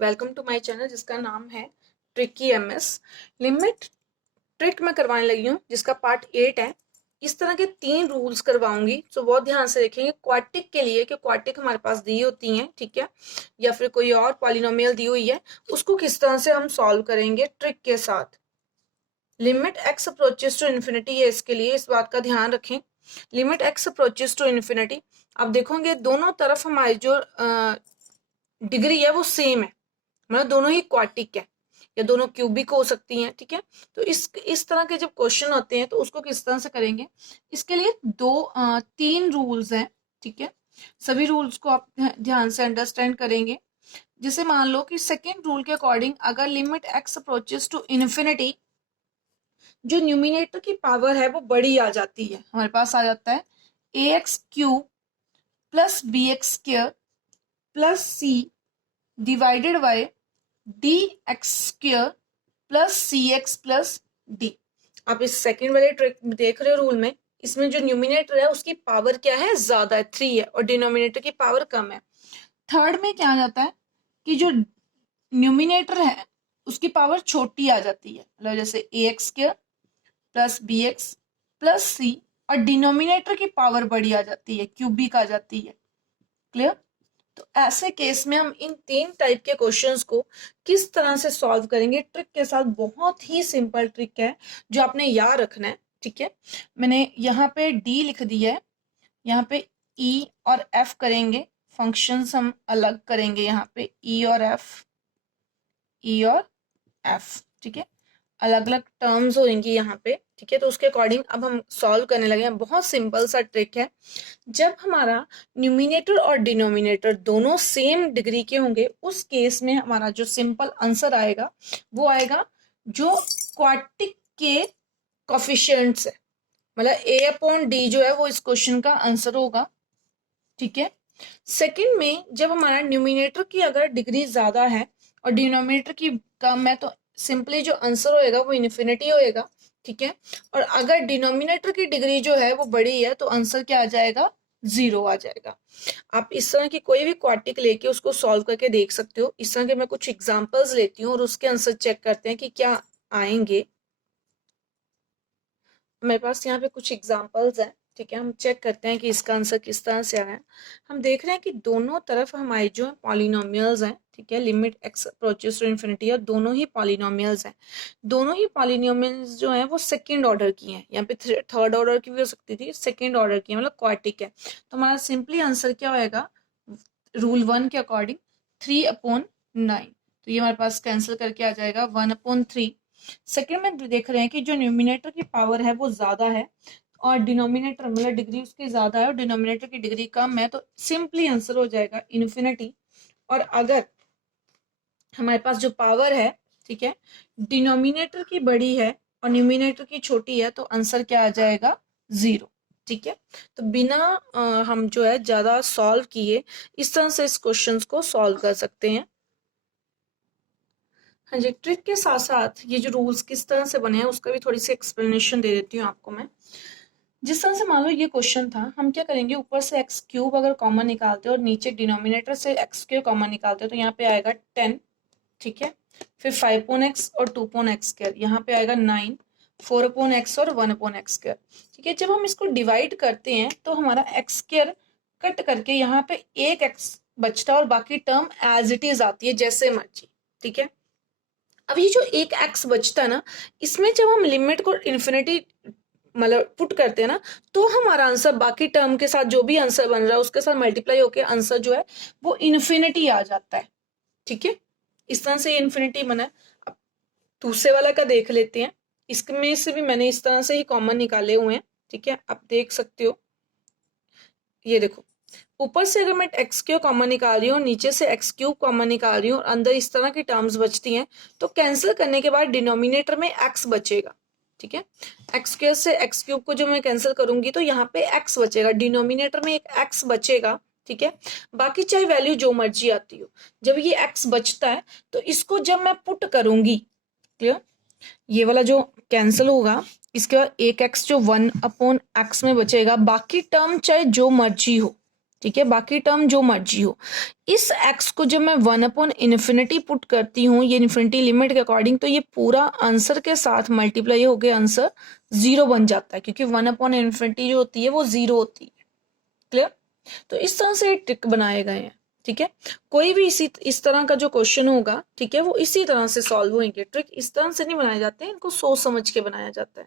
Welcome to my channel जिसका नाम है ट्रिकी एमएस। लिमिट ट्रिक मैं करवाने लगी हूँ जिसका पार्ट 8 है। इस तरह के 3 रूल्स करवाऊंगी तो बहुत ध्यान से देखेंगे। क्वार्टिक के लिए कि क्वार्टिक हमारे पास दी होती हैं, ठीक है, या फिर कोई और पॉलिनोमियल दी हुई है, उसको किस तरह से हम सॉल्व करेंगे ट्रिक के साथ। Limit x approaches to infinity है, इसके लिए इस बात का ध्यान रखें। Limit x approaches to infinity, अब देखोगे दोनों तरफ हमारी जो डिग्री है वो सेम है, मतलब दोनों ही क्वार्टिक है या दोनों क्यूबिक हो सकती हैं, ठीक है। तो इस तरह के जब क्वेश्चन होते हैं तो उसको किस तरह से करेंगे, इसके लिए 3 रूल्स हैं, ठीक है। सभी रूल्स को आप ध्यान से अंडरस्टैंड करेंगे। जैसे मान लो कि सेकेंड रूल के अकॉर्डिंग अगर limit x approaches to infinity, जो न्यूमिनेटर की पावर है वो बड़ी आ जाती है, हमारे पास आ जाता है A x cube plus B x square plus C divided by D x square plus C x plus D. आप इस सेकेंड वाले ट्रिक देख रहे हो रूल में, इसमें जो न्यूमिनेटर है उसकी पावर क्या है, ज्यादा है 3 है, और डिनोमिनेटर की पावर कम है। थर्ड में क्या आ जाता है कि जो न्यूमिनेटर है उसकी पावर छोटी आ जाती है, मतलब जैसे A x square plus B x plus C, और डिनोमिनेटर की पावर बड़ी आ जाती है, क्यूबिक आ जाती है। क्लियर? तो ऐसे केस में हम इन 3 टाइप के क्वेश्चंस को किस तरह से सॉल्व करेंगे ट्रिक के साथ। बहुत ही सिंपल ट्रिक है जो आपने याद रखना है, ठीक है। मैंने यहाँ पे डी लिख दिया है, यहाँ पे ई और एफ करेंगे, फंक्शंस हम अलग करेंगे, यहाँ पे ई और एफ, ठीक है, अलग अलग टर्म्स होंगी यहाँ पे, ठीक है। तो उसके अकॉर्डिंग अब हम सॉल्व करने लगे हैं। बहुत सिंपल सा ट्रिक है। जब हमारा न्यूमिनेटर और डिनोमिनेटर दोनों सेम डिग्री के होंगे उस केस में हमारा जो सिंपल आंसर आएगा वो आएगा जो क्वार्टिक के कोफिशिएंट्स है, मतलब ए अपॉन डी जो है वो इस क्वेश्चन का आंसर होगा, ठीक है। सेकंड में जब हमारा न्यूमिनेटर की अगर डिग्री ज्यादा है और डिनोमिनेटर की कम है तो सिंपली जो आंसर होएगा वो इन्फिनिटी होएगा, ठीक है। और अगर डिनोमिनेटर की डिग्री जो है वो बड़ी है तो आंसर क्या आ जाएगा, 0 आ जाएगा। आप इस तरह की कोई भी क्वार्टिक लेके उसको सॉल्व करके देख सकते हो। इस तरह के मैं कुछ एग्जांपल्स लेती हूँ और उसके आंसर चेक करते हैं कि क्या आएंगे। मेरे पास यहाँ पे कुछ एग्जांपल्स हैं, ठीक है। हम चेक करते हैं कि इसका आंसर किस तरह से आया है। हम देख रहे हैं कि दोनों तरफ हमारे जो पॉलिनोमियल्स हैं, ठीक है, limit x approaches to infinity, और दोनों ही पॉलिनोमियल्स हैं। दोनों ही पॉलिनोमियल्स जो हैं वो सेकंड ऑर्डर की हैं, यहाँ पे थर्ड ऑर्डर की भी हो सकती थी, सेकंड ऑर्डर की, मतलब क्वार्टिक है। तो हमारा सिंपली आंसर क्या होएगा, रूल 1 के अकॉर्डिंग 3/9। तो ये हमारे पास कैंसिल करके आ जाएगा 1/3। सेकेंड में देख रहे हैं कि जो न्यूमिनेटर की पावर है वो ज्यादा है और डिनोमिनेटर मतलब डिग्री उसकी ज्यादा है और डिनोमिनेटर की डिग्री कम है, तो सिंपली आंसर हो जाएगा इन्फिनिटी। और अगर हमारे पास जो पावर है, ठीक है, डिनोमिनेटर की बड़ी है और न्यूमिनेटर की छोटी है तो आंसर क्या आ जाएगा, 0, ठीक है। तो बिना हम जो है ज्यादा सॉल्व किए इस तरह से इस क्वेश्चन को सॉल्व कर सकते हैं। हाँ जी, ट्रिक के साथ साथ ये जो रूल्स किस तरह से बने हैं उसका भी थोड़ी सी एक्सप्लेनेशन दे देती हूँ आपको मैं। जिस तरह से मान लो ये क्वेश्चन था, हम क्या करेंगे, ऊपर से एक्स क्यूब अगर कॉमन निकालते हैं और नीचे डिनोमिनेटर से एक्स क्यूब कॉमन निकालते हैं तो यहाँ पे आएगा 10, ठीक है। फिर 5/x और 2/x स्क्वायर, यहाँ पे आएगा 9, 4/x और 1/x स्क्वायर, ठीक है। जब हम इसको डिवाइड करते हैं तो हमारा एक्स स्क्वायर कट करके यहाँ पे एक एक्स बचता है और बाकी टर्म एज इट इज आती है जैसे मर्जी, ठीक है। अब ये जो एक एक्स बचता है ना, इसमें जब हम लिमिट को इन्फिनिटी मतलब पुट करते हैं ना, तो हमारा आंसर बाकी टर्म के साथ जो भी आंसर बन रहा है उसके साथ मल्टीप्लाई होके आंसर जो है वो इन्फिनिटी आ जाता है, ठीक है। इस तरह से इन्फिनिटी बना है। अब दूसरे वाला का देख लेते हैं। इसमें से भी मैंने इस तरह से ही कॉमन निकाले हुए हैं, ठीक है, आप देख सकते हो। ये देखो, ऊपर से अगर मैं एक्स क्यूब कॉमन निकाल रही हूँ, नीचे से एक्स क्यूब कॉमन निकाल रही हूँ और अंदर इस तरह की टर्म्स बचती हैं, तो कैंसिल करने के बाद डिनोमिनेटर में एक्स बचेगा, ठीक है। एक्स स्क्वायर से एक्स क्यूब को जो मैं कैंसिल करूंगी तो यहाँ पे एक्स बचेगा, डिनोमिनेटर में एक एक्स बचेगा, ठीक है। बाकी चाहे वैल्यू जो मर्जी आती हो, जब ये एक्स बचता है तो इसको जब मैं पुट करूंगी, क्लियर, ये वाला जो कैंसिल होगा, इसके बाद एक एक्स जो 1/x में बचेगा, बाकी टर्म चाहे जो मर्जी हो, ठीक है, बाकी टर्म जो मर्जी हो। इस x को जब मैं 1/∞ पुट करती हूँ ये इन्फिनिटी लिमिट के अकॉर्डिंग, तो ये पूरा आंसर के साथ मल्टीप्लाई होकर आंसर 0 बन जाता है, क्योंकि 1/∞ जो होती है वो 0 होती है। क्लियर? तो इस तरह से ट्रिक बनाए गए हैं। ठीक है, कोई भी इस तरह का जो क्वेश्चन होगा, ठीक है, वो इसी तरह से सॉल्व होंगे। ट्रिक इस तरह से नहीं बनाए जाते हैं, इनको सोच समझ के बनाया जाता है।